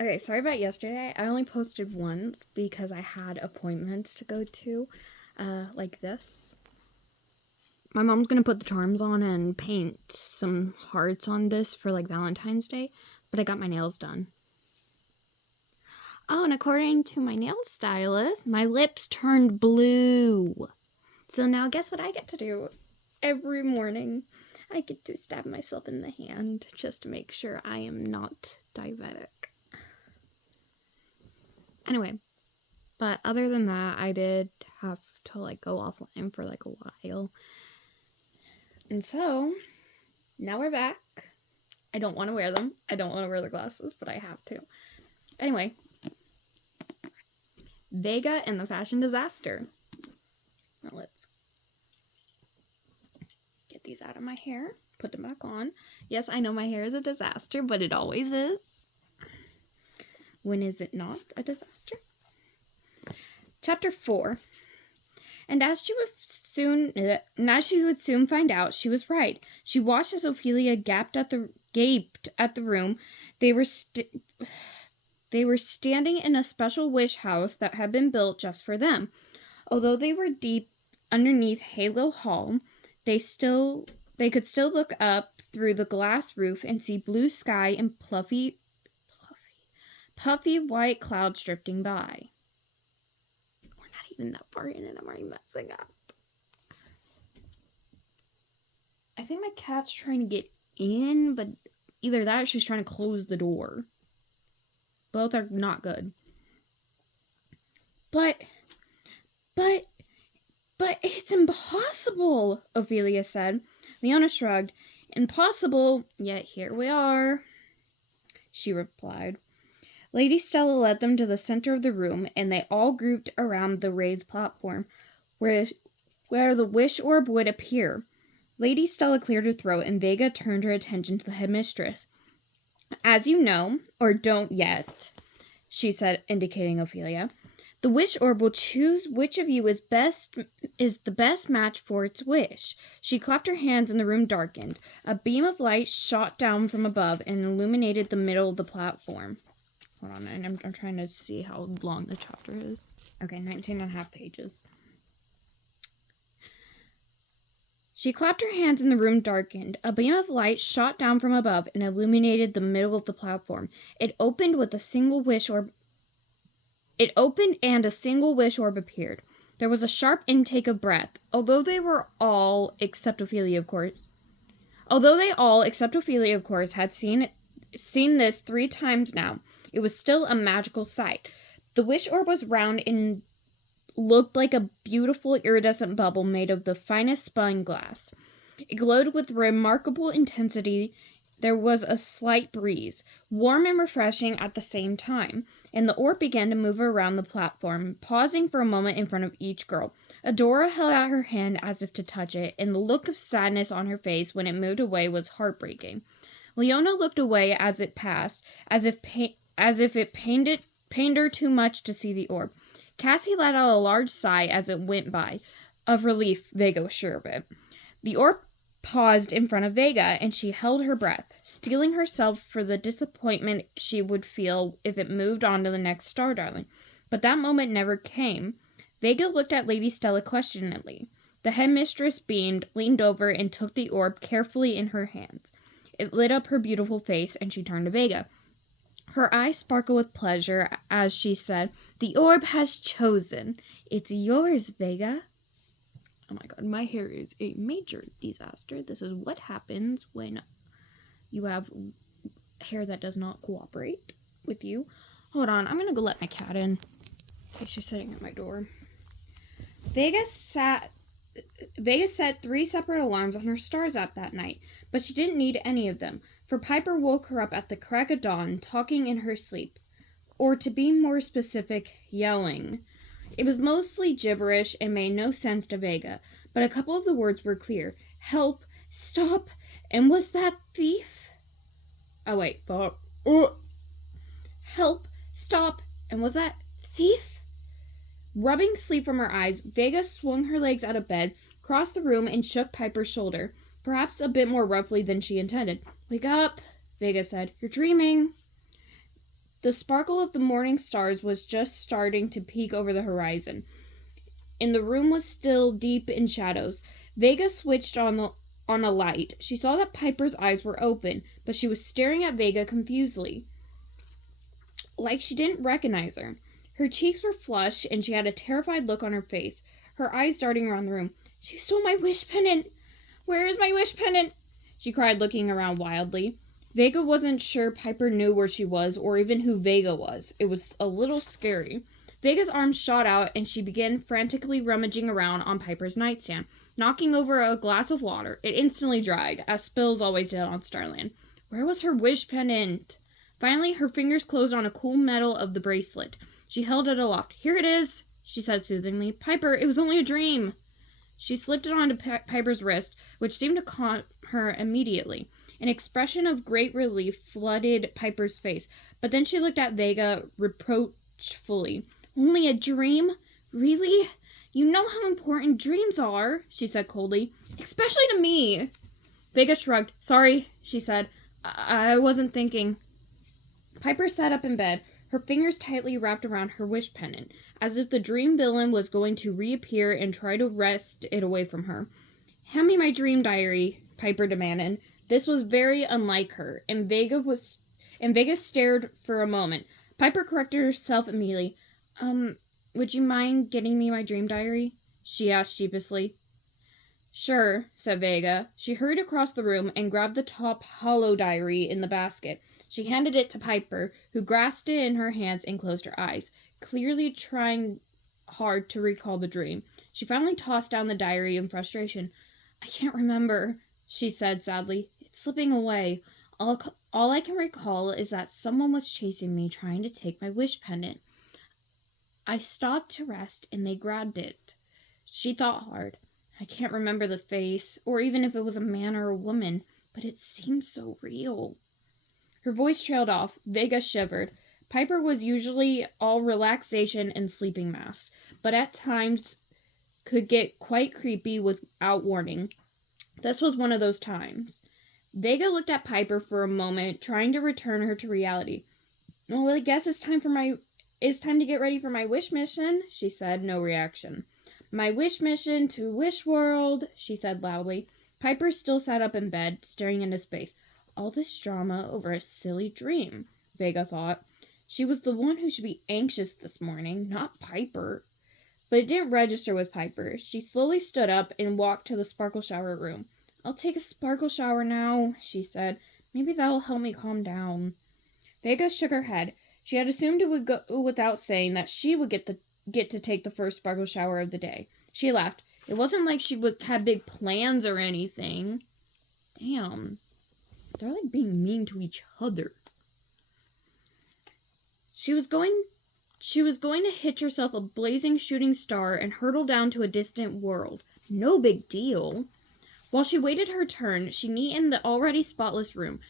Okay, sorry about yesterday. I only posted once because I had appointments to go to, like this. My mom's gonna put the charms on and paint some hearts on this for like Valentine's Day, but I got my nails done. Oh, and according to my nail stylist, my lips turned blue. So now guess what I get to do every morning? I get to stab myself in the hand just to make sure I am not diabetic. Anyway, but other than that, I did have to like go offline for like a while. And so now we're back. I don't want to wear them. I don't want to wear the glasses, but I have to. Anyway, Vega and the fashion disaster. Now let's get these out of my hair, put them back on. Yes, I know my hair is a disaster, but it always is. When is it not a disaster? Chapter 4. And as she would soon find out, she was right. She watched as Ophelia gaped at the room. They were standing in a special wish house that had been built just for them. Although they were deep underneath Halo Hall, they could still look up through the glass roof and see blue sky and puffy white clouds drifting by. We're not even that far in and I'm already messing up. I think my cat's trying to get in, but either that or she's trying to close the door. Both are not good. But it's impossible, Ophelia said. Leona shrugged. Impossible, yet here we are, she replied. Lady Stella led them to the center of the room, and they all grouped around the raised platform, where the wish orb would appear. Lady Stella cleared her throat, and Vega turned her attention to the headmistress. As you know, or don't yet, she said, indicating Ophelia, the wish orb will choose which of you is the best match for its wish. She clapped her hands and the room darkened. A beam of light shot down from above and illuminated the middle of the platform. Hold on, and I'm trying to see how long the chapter is. Okay, 19 and a half pages. She clapped her hands and the room darkened. A beam of light shot down from above and illuminated the middle of the platform. It opened and a single wish orb appeared. There was a sharp intake of breath. Although they all, except Ophelia, of course, had seen this 3 times now, it was still a magical sight. The wish orb was round and looked like a beautiful iridescent bubble made of the finest spun glass. It glowed with remarkable intensity. There was a slight breeze, warm and refreshing at the same time, and the orb began to move around the platform, pausing for a moment in front of each girl. Adora held out her hand as if to touch it, and the look of sadness on her face when it moved away was heartbreaking. Leona looked away as it passed, as if it pained her too much to see the orb. Cassie let out a large sigh as it went by. Of relief, Vega was sure of it. The orb paused in front of Vega, and she held her breath, steeling herself for the disappointment she would feel if it moved on to the next star darling. But that moment never came. Vega looked at Lady Stella questioningly. The headmistress beamed, leaned over, and took the orb carefully in her hands. It lit up her beautiful face, and she turned to Vega. Her eyes sparkled with pleasure as she said, "The orb has chosen. It's yours, Vega." Oh my god, my hair is a major disaster. This is what happens when you have hair that does not cooperate with you. Hold on, I'm gonna go let my cat in. She's sitting at my door. Vega set 3 separate alarms on her stars app that night, but she didn't need any of them, for Piper woke her up at the crack of dawn, talking in her sleep. Or to be more specific, yelling. It was mostly gibberish and made no sense to Vega, but a couple of the words were clear. Help, stop, and was that thief? Oh wait, help, stop, and was that thief? Rubbing sleep from her eyes, Vega swung her legs out of bed, crossed the room, and shook Piper's shoulder, perhaps a bit more roughly than she intended. "Wake up," Vega said. "You're dreaming." The sparkle of the morning stars was just starting to peek over the horizon, and the room was still deep in shadows. Vega switched on a light. She saw that Piper's eyes were open, but she was staring at Vega confusedly, like she didn't recognize her. Her cheeks were flushed, and she had a terrified look on her face, her eyes darting around the room. "She stole my wish pendant! Where is my wish pendant?" she cried, looking around wildly. Vega wasn't sure Piper knew where she was, or even who Vega was. It was a little scary. Vega's arms shot out, and she began frantically rummaging around on Piper's nightstand, knocking over a glass of water. It instantly dried, as spills always did on Starland. Where was her wish pendant? Finally, her fingers closed on a cool metal of the bracelet. She held it aloft. "Here it is," she said soothingly. "Piper, it was only a dream." She slipped it onto Piper's wrist, which seemed to calm her immediately. An expression of great relief flooded Piper's face, but then she looked at Vega reproachfully. "Only a dream? Really? You know how important dreams are," she said coldly. "Especially to me." Vega shrugged. "Sorry," she said. I wasn't thinking." Piper sat up in bed, her fingers tightly wrapped around her wish pendant, as if the dream villain was going to reappear and try to wrest it away from her. "Hand me my dream diary," Piper demanded. This was very unlike her, and Vega stared for a moment. Piper corrected herself immediately. Would you mind getting me my dream diary?" she asked sheepishly. "Sure," said Vega. She hurried across the room and grabbed the top hollow diary in the basket. She handed it to Piper, who grasped it in her hands and closed her eyes, clearly trying hard to recall the dream. She finally tossed down the diary in frustration. "I can't remember," she said sadly. "It's slipping away. All I can recall is that someone was chasing me, trying to take my wish pendant. I stopped to rest, and they grabbed it." She thought hard. "I can't remember the face, or even if it was a man or a woman, but it seemed so real." Her voice trailed off. Vega shivered. Piper was usually all relaxation and sleeping masks, but at times could get quite creepy without warning. This was one of those times. Vega looked at Piper for a moment, trying to return her to reality. "Well, I guess it's time to get ready for my wish mission," she said. No reaction. "My wish mission to Wish World," she said loudly. Piper still sat up in bed, staring into space. All this drama over a silly dream, Vega thought. She was the one who should be anxious this morning, not Piper. But it didn't register with Piper. She slowly stood up and walked to the sparkle shower room. "I'll take a sparkle shower now," she said. "Maybe that'll help me calm down." Vega shook her head. She had assumed it would go without saying that she would get to take the first sparkle shower of the day. She laughed. It wasn't like she had big plans or anything. Damn. They're like being mean to each other. She was going to hitch herself a blazing shooting star and hurtle down to a distant world. No big deal. While she waited her turn, she neatened the already spotless room,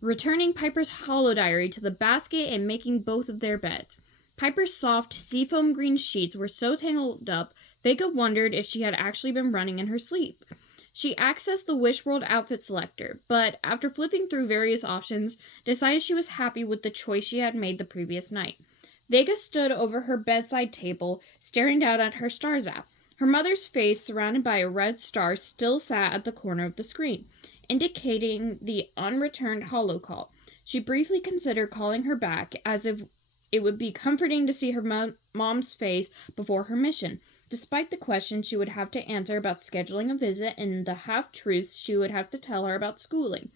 returning Piper's hollow diary to the basket and making both of their beds. Piper's soft, seafoam green sheets were so tangled up, Vega wondered if she had actually been running in her sleep. She accessed the Wish World outfit selector, but after flipping through various options, decided she was happy with the choice she had made the previous night. Vega stood over her bedside table, staring down at her stars app. Her mother's face, surrounded by a red star, still sat at the corner of the screen, indicating the unreturned hollow call. She briefly considered calling her back, as if it would be comforting to see her mom's face before her mission, despite the questions she would have to answer about scheduling a visit and the half-truths she would have to tell her about schooling.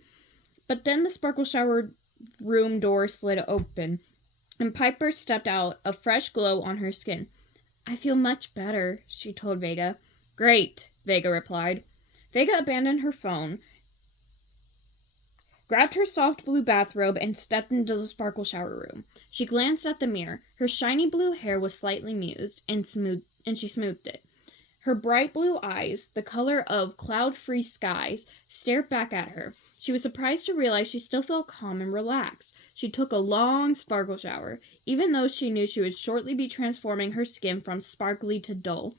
But then the sparkle shower room door slid open, and Piper stepped out, a fresh glow on her skin. "I feel much better," she told Vega. "Great," Vega replied. Vega abandoned her phone, grabbed her soft blue bathrobe, and stepped into the sparkle shower room. She glanced at the mirror. Her shiny blue hair was slightly mussed, and she smoothed it. Her bright blue eyes, the color of cloud-free skies, stared back at her. She was surprised to realize she still felt calm and relaxed. She took a long sparkle shower, even though she knew she would shortly be transforming her skin from sparkly to dull.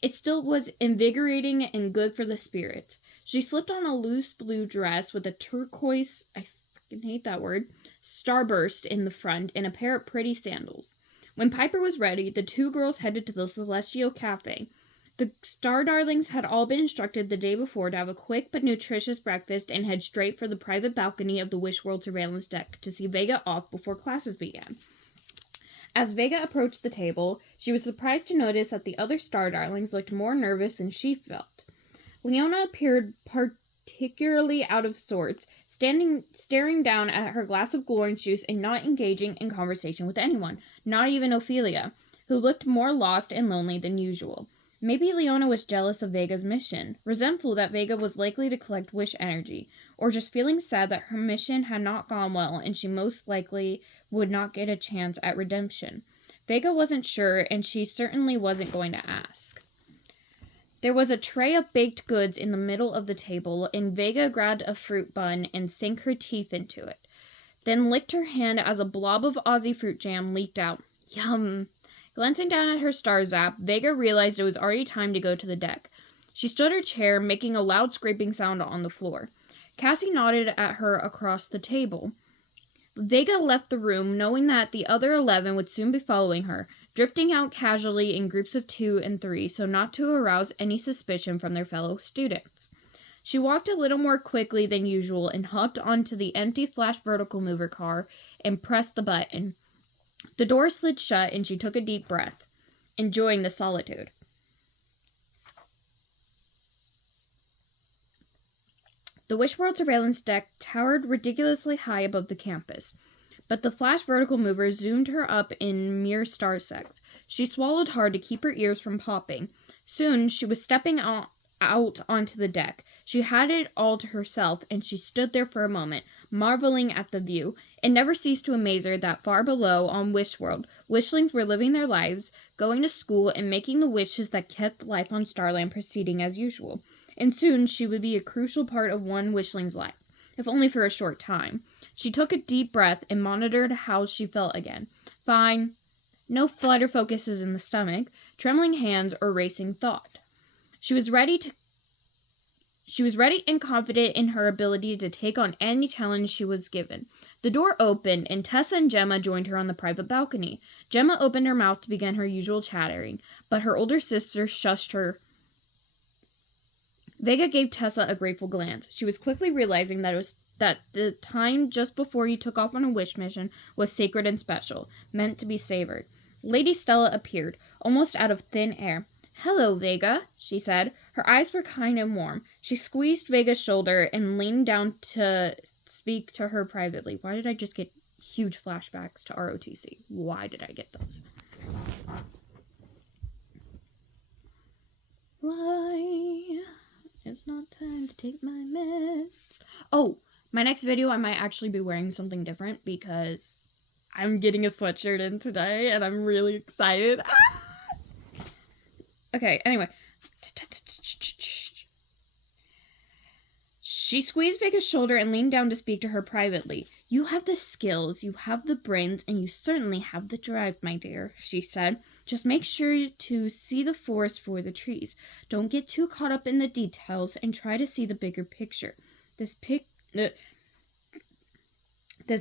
It still was invigorating and good for the spirit. She slipped on a loose blue dress with a turquoise, I I hate that word, starburst in the front, and a pair of pretty sandals. When Piper was ready, the two girls headed to the Celestial Cafe. The Star Darlings had all been instructed the day before to have a quick but nutritious breakfast and head straight for the private balcony of the Wish World surveillance deck to see Vega off before classes began. As Vega approached the table, she was surprised to notice that the other Star Darlings looked more nervous than she felt. Leona appeared particularly out of sorts, staring down at her glass of orange juice and not engaging in conversation with anyone, not even Ophelia, who looked more lost and lonely than usual. Maybe Leona was jealous of Vega's mission, resentful that Vega was likely to collect wish energy, or just feeling sad that her mission had not gone well and she most likely would not get a chance at redemption. Vega wasn't sure, and she certainly wasn't going to ask. There was a tray of baked goods in the middle of the table, and Vega grabbed a fruit bun and sank her teeth into it, then licked her hand as a blob of Aussie fruit jam leaked out. Yum! Glancing down at her star zap, Vega realized it was already time to go to the deck. She stood her chair, making a loud scraping sound on the floor. Cassie nodded at her across the table. Vega left the room, knowing that the other 11 would soon be following her, drifting out casually in groups of 2 and 3 so not to arouse any suspicion from their fellow students. She walked a little more quickly than usual and hopped onto the empty Flash vertical mover car and pressed the button. The door slid shut and she took a deep breath, enjoying the solitude. The Wish World surveillance deck towered ridiculously high above the campus, but the Flash vertical mover zoomed her up in mere starsecs. She swallowed hard to keep her ears from popping. Soon, she was stepping out onto the deck. She had it all to herself, and she stood there for a moment, marveling at the view. It never ceased to amaze her that far below, on Wish World, Wishlings were living their lives, going to school, and making the wishes that kept life on Starland proceeding as usual. And soon, she would be a crucial part of one Wishling's life, if only for a short time. She took a deep breath and monitored how she felt again. Fine. No flutter focuses in the stomach, trembling hands, or racing thought. She was ready and confident in her ability to take on any challenge she was given. The door opened, and Tessa and Gemma joined her on the private balcony. Gemma opened her mouth to begin her usual chattering, but her older sister shushed her. Vega gave Tessa a grateful glance. She was quickly realizing that the time just before you took off on a wish mission was sacred and special, meant to be savored. Lady Stella appeared, almost out of thin air. "Hello, Vega," she said. Her eyes were kind and warm. She squeezed Vega's shoulder and leaned down to speak to her privately. Why did I just get huge flashbacks to ROTC? Why did I get those? Why? It's not time to take my meds. Oh, my next video I might actually be wearing something different because I'm getting a sweatshirt in today and I'm really excited. Ah! Okay, anyway. She squeezed Vega's shoulder and leaned down to speak to her privately. "You have the skills, you have the brains, and you certainly have the drive, my dear," she said. "Just make sure to see the forest for the trees. Don't get too caught up in the details and try to see the bigger picture. This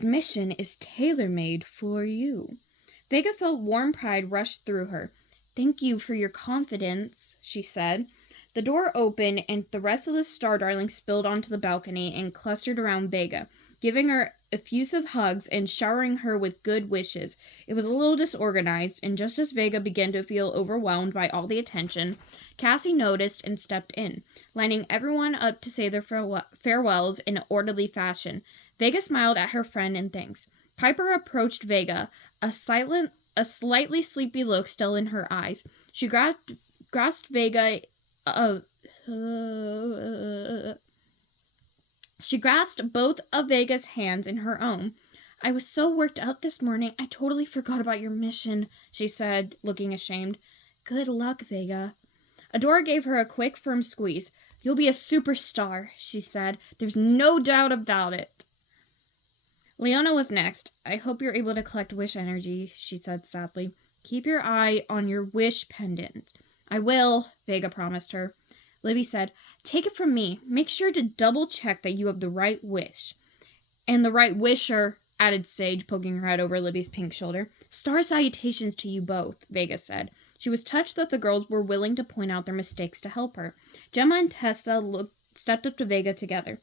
mission is tailor-made for you." Vega felt warm pride rush through her. "Thank you for your confidence," she said. The door opened, and the rest of the Star Darlings spilled onto the balcony and clustered around Vega, giving her effusive hugs and showering her with good wishes. It was a little disorganized, and just as Vega began to feel overwhelmed by all the attention, Cassie noticed and stepped in, lining everyone up to say their farewells in an orderly fashion. Vega smiled at her friend in thanks. Piper approached Vega, a slightly sleepy look still in her eyes. She grasped Vega. She grasped both of Vega's hands in her own. "I was so worked up this morning, I totally forgot about your mission," she said, looking ashamed. "Good luck, Vega." Adora gave her a quick, firm squeeze. "You'll be a superstar," she said. "There's no doubt about it." Leona was next. "I hope you're able to collect wish energy," she said sadly. "Keep your eye on your wish pendant." "I will," Vega promised her. Libby said, "Take it from me. Make sure to double check that you have the right wish." And the right wisher, added Sage, poking her head over Libby's pink shoulder. Star salutations to you both, Vega said. She was touched that the girls were willing to point out their mistakes to help her. Gemma and Tessa stepped up to Vega together.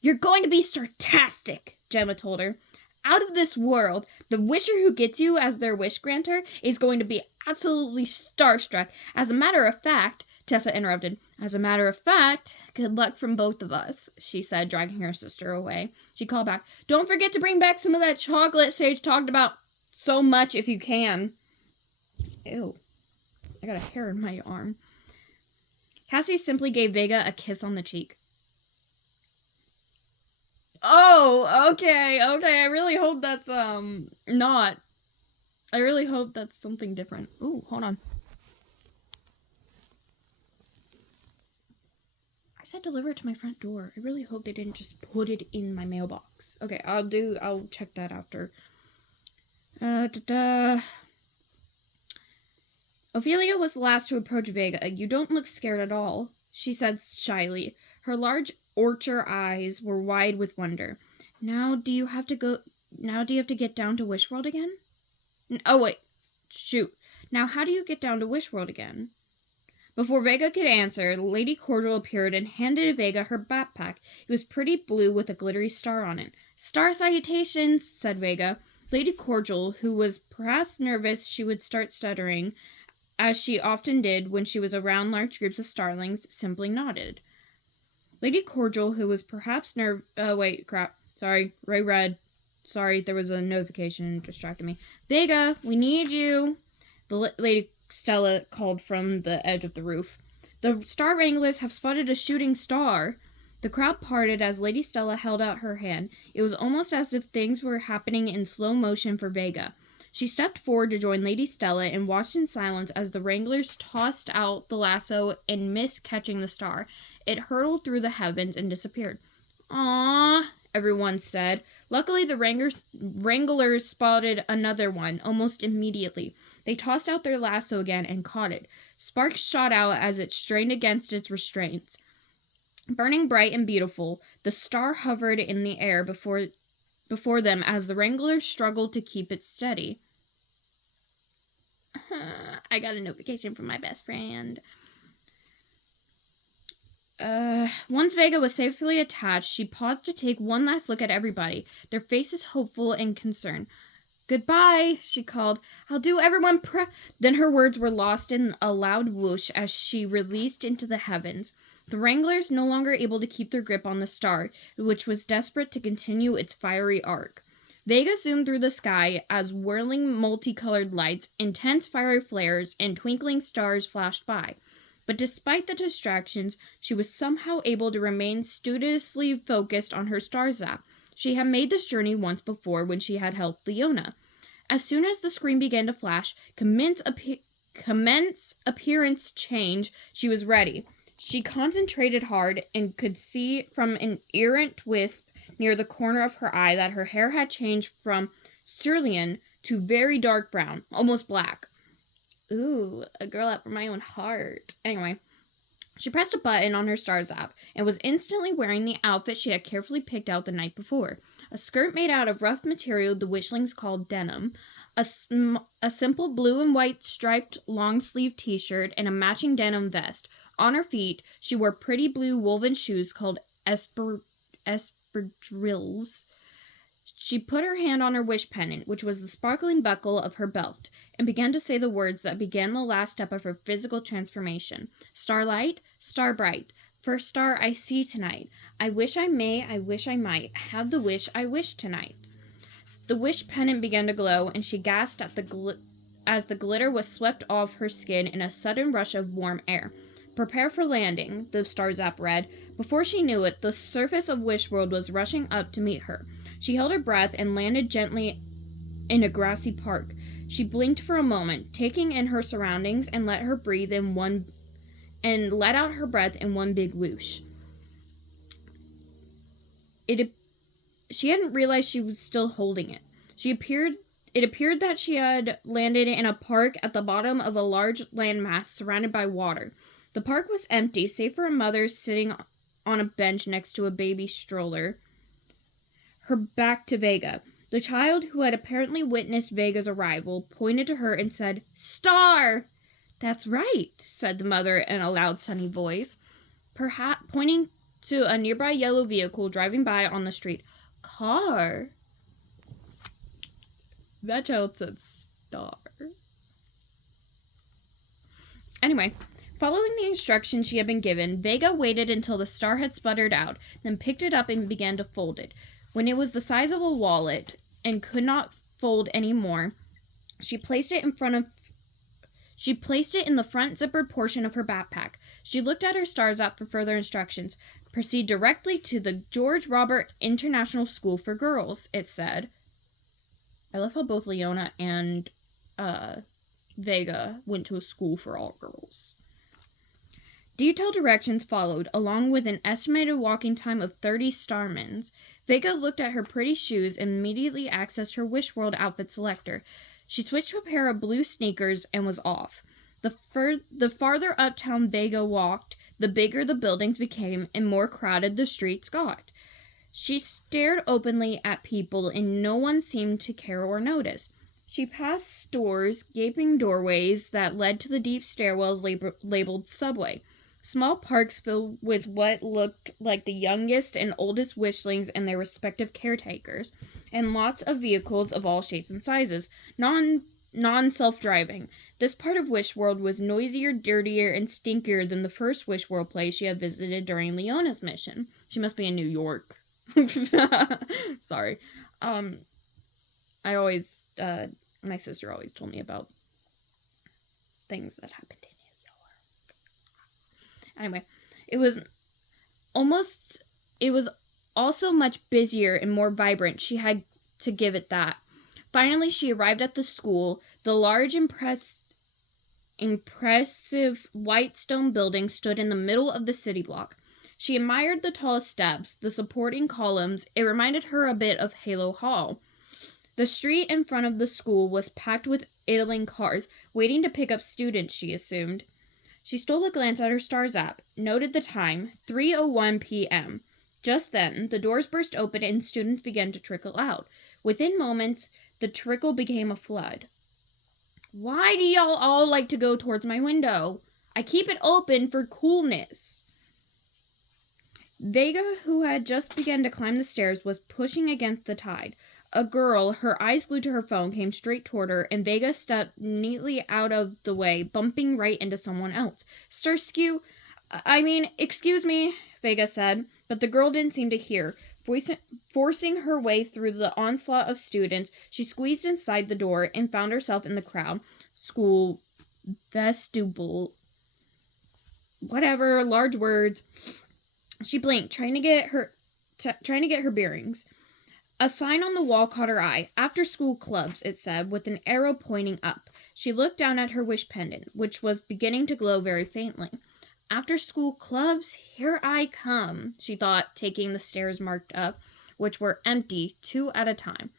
You're going to be sarcastic, Gemma told her. Out of this world, the wisher who gets you as their wish granter is going to be absolutely starstruck. As a matter of fact, Tessa interrupted. As a matter of fact, good luck from both of us, she said, dragging her sister away. She called back, don't forget to bring back some of that chocolate Sage talked about so much if you can. Ew. I got a hair in my arm. Cassie simply gave Vega a kiss on the cheek. Oh, okay. I really hope that's, not. I really hope that's something different. Ooh, hold on. I said deliver it to my front door. I really hope they didn't just put it in my mailbox. Okay, I'll check that after. Ophelia was the last to approach Vega. You don't look scared at all, she said shyly. Her large orchard eyes were wide with wonder. Now do you have to get down to Wishworld again? Oh, wait. Shoot. Now how do you get down to Wishworld again? Before Vega could answer, Lady Cordial appeared and handed Vega her backpack. It was pretty blue with a glittery star on it. Star salutations, said Vega. Lady Cordial, who was perhaps nervous she would start stuttering, as she often did when she was around large groups of starlings, simply nodded. Lady Cordial, who was perhaps Sorry, Ray read. Sorry, there was a notification distracting me. Vega, we need you. Lady Stella called from the edge of the roof. The Star Wranglers have spotted a shooting star. The crowd parted as Lady Stella held out her hand. It was almost as if things were happening in slow motion for Vega. She stepped forward to join Lady Stella and watched in silence as the Wranglers tossed out the lasso and missed catching the star. It hurtled through the heavens and disappeared. "Aww," everyone said. Luckily, the Wranglers spotted another one almost immediately. They tossed out their lasso again and caught it. Sparks shot out as it strained against its restraints. Burning bright and beautiful, the star hovered in the air before them as the Wranglers struggled to keep it steady. I got a notification from my best friend. Once Vega was safely attached, she paused to take one last look at everybody, their faces hopeful and concerned. Goodbye, she called. I'll do everyone Then her words were lost in a loud whoosh as she released into the heavens. The Wranglers no longer able to keep their grip on the star, which was desperate to continue its fiery arc. Vega zoomed through the sky as whirling multicolored lights, intense fiery flares, and twinkling stars flashed by. But despite the distractions, she was somehow able to remain studiously focused on her star zap. She had made this journey once before when she had helped Leona. As soon as the screen began to flash, commence appearance change, she was ready. She concentrated hard and could see from an errant wisp near the corner of her eye that her hair had changed from cerulean to very dark brown, almost black. Ooh, a girl after my own heart. Anyway, she pressed a button on her star zap and was instantly wearing the outfit she had carefully picked out the night before. A skirt made out of rough material the witchlings called denim, a simple blue and white striped long-sleeve t-shirt, and a matching denim vest. On her feet, she wore pretty blue woven shoes called espadrilles. She put her hand on her wish pendant, which was the sparkling buckle of her belt, and began to say the words that began the last step of her physical transformation. Starlight, star bright, first star I see tonight. I wish I may, I wish I might, have the wish I wish tonight. The wish pendant began to glow, and she gasped at as the glitter was swept off her skin in a sudden rush of warm air. Prepare for landing, the star zap read. Before she knew it, the surface of Wishworld was rushing up to meet her. She held her breath and landed gently in a grassy park. She blinked for a moment, taking in her surroundings, and let out her breath in one big whoosh. She hadn't realized she was still holding it. It appeared that she had landed in a park at the bottom of a large landmass surrounded by water. The park was empty, save for a mother sitting on a bench next to a baby stroller. her back to Vega. The child, who had apparently witnessed Vega's arrival, pointed to her and said, "Star!" "That's right," said the mother in a loud, sunny voice, perhaps pointing to a nearby yellow vehicle driving by on the street. "Car." That child said star. Anyway, following the instructions she had been given, Vega waited until the star had sputtered out, then picked it up and began to fold it. When it was the size of a wallet and could not fold any more, she placed it in the front zippered portion of her backpack. She looked at her stars app for further instructions. "Proceed directly to the George Robert International School for Girls," it said. I love how both Leona and Vega went to a school for all girls. Detailed directions followed, along with an estimated walking time of 30 starmans. Vega looked at her pretty shoes and immediately accessed her Wish World outfit selector. She switched to a pair of blue sneakers and was off. The farther uptown Vega walked, the bigger the buildings became and more crowded the streets got. She stared openly at people and no one seemed to care or notice. She passed stores, gaping doorways that led to the deep stairwells labeled Subway. Small parks filled with what looked like the youngest and oldest wishlings and their respective caretakers, and lots of vehicles of all shapes and sizes, non-self-driving. This part of Wish World was noisier, dirtier, and stinkier than the first Wish World place she had visited during Leona's mission. She must be in New York. Sorry. My sister always told me about things that happened in New York. Anyway, it was also much busier and more vibrant. She had to give it that. Finally, she arrived at the school. The large, impressive white stone building stood in the middle of the city block. She admired the tall steps, the supporting columns. It reminded her a bit of Halo Hall. The street in front of the school was packed with idling cars, waiting to pick up students, she assumed. She stole a glance at her stars app, noted the time, 3:01 p.m. Just then, the doors burst open and students began to trickle out. Within moments, the trickle became a flood. "Why do y'all all like to go towards my window? I keep it open for coolness." Vega, who had just begun to climb the stairs, was pushing against the tide. A girl, her eyes glued to her phone, came straight toward her, and Vega stepped neatly out of the way, bumping right into someone else. Excuse me, Vega said, but the girl didn't seem to hear. Forcing her way through the onslaught of students, she squeezed inside the door and found herself in the crowd. School vestibule. Whatever, large words. She blinked, trying to get her bearings. A sign on the wall caught her eye. "After school clubs," it said, with an arrow pointing up. She looked down at her wish pendant, which was beginning to glow very faintly. "After school clubs, here I come," she thought, taking the stairs marked up, which were empty, 2 at a time.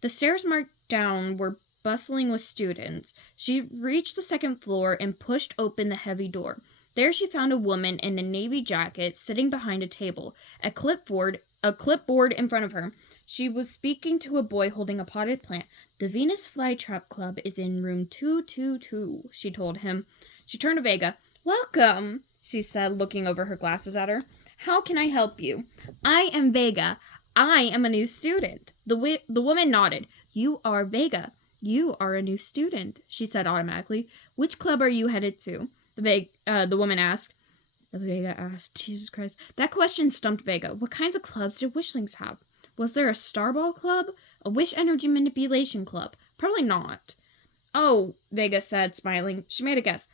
The stairs marked down were bustling with students. She reached the second floor and pushed open the heavy door. There she found a woman in a navy jacket sitting behind a table, a clipboard in front of her. She was speaking to a boy holding a potted plant. "The Venus Flytrap Club is in room 222, she told him. She turned to Vega. "Welcome," she said, looking over her glasses at her. "How can I help you?" "I am Vega. I am a new student." The woman nodded. "You are Vega. You are a new student," she said automatically. "Which club are you headed to?" The woman asked. Vega asked. Jesus Christ. That question stumped Vega. What kinds of clubs did Wishlings have? Was there a Starball Club? A Wish Energy Manipulation Club? Probably not. "Oh," Vega said, smiling. She made a guess.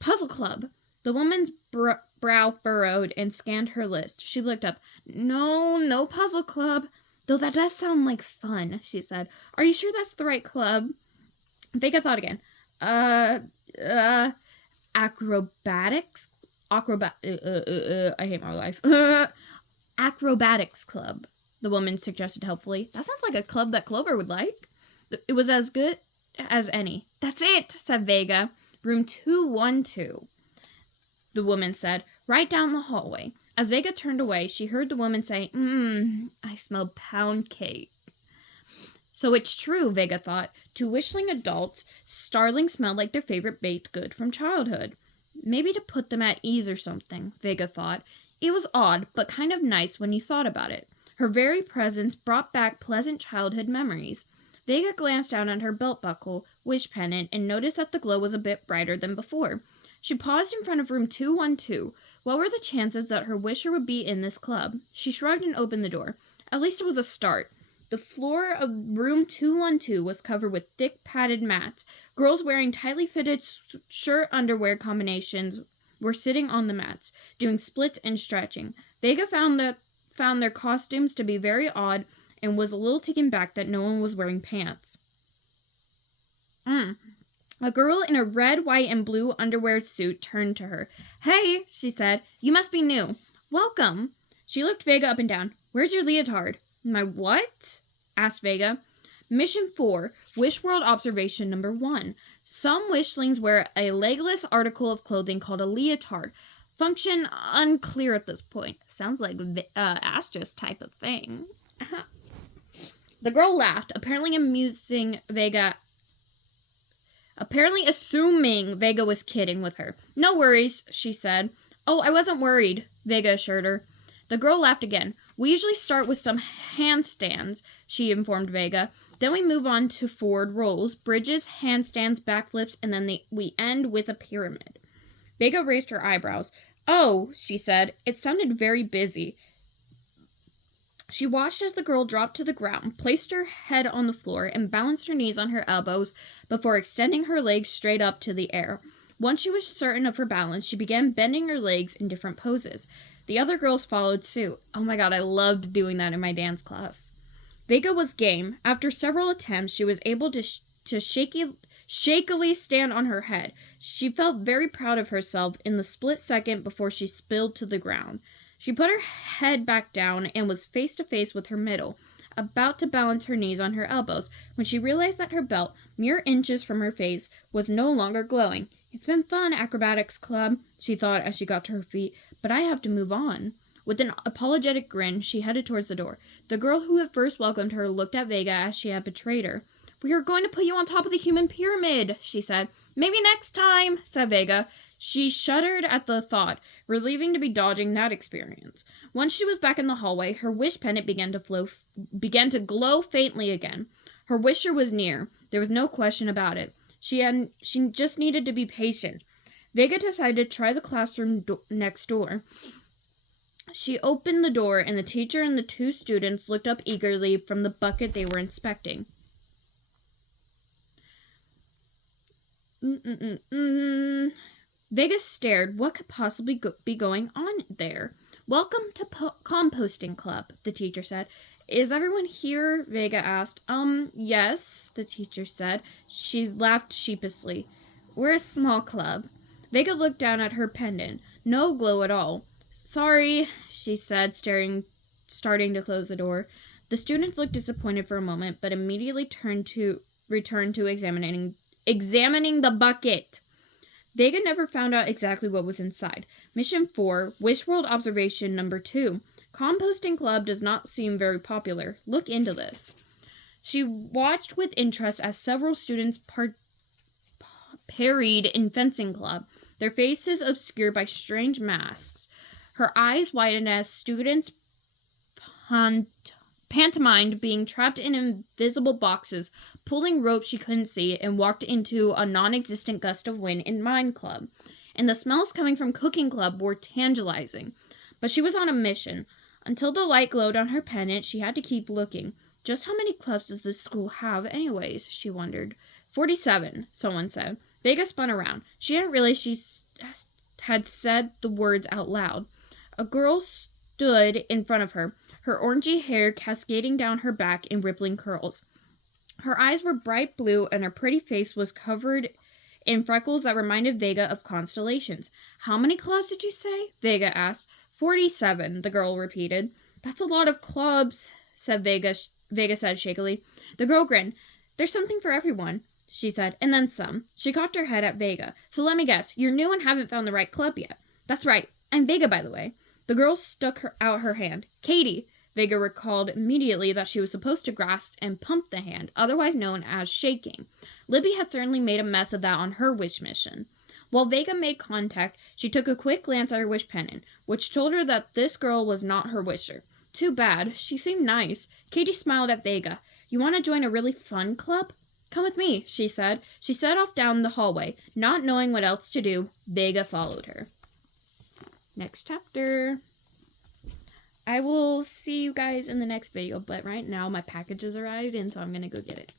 "Puzzle Club." The woman's brow furrowed and scanned her list. She looked up. No Puzzle Club. Though that does sound like fun, she said. "Are you sure that's the right club?" Vega thought again. Acrobatics? I hate my life. Acrobatics Club, the woman suggested helpfully. That sounds like a club that Clover would like. It was as good as any. "That's it," said Vega. "Room 212. The woman said, "Right down the hallway." As Vega turned away, she heard the woman say, I smell pound cake. So it's true, Vega thought. To wishling adults, starlings smelled like their favorite baked good from childhood. Maybe to put them at ease or something, Vega thought. It was odd, but kind of nice when you thought about it. Her very presence brought back pleasant childhood memories. Vega glanced down at her belt buckle, wish pendant, and noticed that the glow was a bit brighter than before. She paused in front of room 212. What were the chances that her wisher would be in this club? She shrugged and opened the door. At least it was a start. The floor of room 212 was covered with thick padded mats. Girls wearing tightly fitted shirt-underwear combinations were sitting on the mats, doing splits and stretching. Vega found their costumes to be very odd and was a little taken back that no one was wearing pants. A girl in a red, white, and blue underwear suit turned to her. "Hey," she said, "you must be new. Welcome." She looked Vega up and down. "Where's your leotard?" "My what?" asked Vega. Mission 4, Wish World Observation number 1. Some wishlings wear a legless article of clothing called a leotard. Function unclear at this point. Sounds like Astra's type of thing. The girl laughed, apparently assuming Vega was kidding with her. "No worries," she said. "Oh, I wasn't worried," Vega assured her. The girl laughed again. "We usually start with some handstands," she informed Vega. "Then we move on to forward rolls, bridges, handstands, backflips, and then we end with a pyramid." Vega raised her eyebrows. "Oh," she said. It sounded very busy. She watched as the girl dropped to the ground, placed her head on the floor, and balanced her knees on her elbows before extending her legs straight up to the air. Once she was certain of her balance, she began bending her legs in different poses. The other girls followed suit. Oh my god, I loved doing that in my dance class. Vega was game. After several attempts, she was able to shakily stand on her head. She felt very proud of herself in the split second before she spilled to the ground. She put her head back down and was face to face with her middle, about to balance her knees on her elbows, when she realized that her belt, mere inches from her face, was no longer glowing. "It's been fun, Acrobatics Club," she thought as she got to her feet, "but I have to move on." With an apologetic grin, she headed towards the door. The girl who had first welcomed her looked at Vega as she had betrayed her. "We are going to put you on top of the human pyramid," she said. "Maybe next time," said Vega. She shuddered at the thought, relieving to be dodging that experience. Once she was back in the hallway, her wish pendant began to glow faintly again. Her wisher was near. There was no question about it. She just needed to be patient. Vega decided to try the classroom next door. She opened the door, and the teacher and the two students looked up eagerly from the bucket they were inspecting. Vega stared. What could possibly be going on there? "Welcome to Composting Club," the teacher said. "Is everyone here?" Vega asked. Yes," the teacher said. She laughed sheepishly. "We're a small club." Vega looked down at her pendant. No glow at all. "Sorry," she said, starting to close the door. The students looked disappointed for a moment, but immediately returned to examining the bucket. Vega never found out exactly what was inside. Mission 4, Wish World Observation number 2. Composting Club does not seem very popular. Look into this. She watched with interest as several students parried in fencing club, their faces obscured by strange masks. Her eyes widened as students pantomimed being trapped in invisible boxes, pulling ropes she couldn't see, and walked into a non-existent gust of wind in Mine Club. And the smells coming from Cooking Club were tantalizing. But she was on a mission. Until the light glowed on her pendant, she had to keep looking. Just how many clubs does this school have anyways, she wondered. 47, someone said. Vega spun around. She didn't realize she had said the words out loud. A girl stood in front of her, her orangey hair cascading down her back in rippling curls. Her eyes were bright blue, and her pretty face was covered in freckles that reminded Vega of constellations. "How many clubs did you say?" Vega asked. 47, the girl repeated. "That's a lot of clubs," said Vega said shakily. The girl grinned. "There's something for everyone," she said, "and then some." She cocked her head at Vega. "So let me guess, you're new and haven't found the right club yet." "That's right. I'm Vega, by the way." The girl stuck out her hand. Katie! Vega recalled immediately that she was supposed to grasp and pump the hand, otherwise known as shaking. Libby had certainly made a mess of that on her wish mission. While Vega made contact, she took a quick glance at her wish pendant, which told her that this girl was not her wisher. Too bad. She seemed nice. Katie smiled at Vega. You want to join a really fun club? Come with me, she said. She set off down the hallway. Not knowing what else to do, Vega followed her. Next chapter. I will see you guys in the next video, but right now my package has arrived and so I'm going to go get it.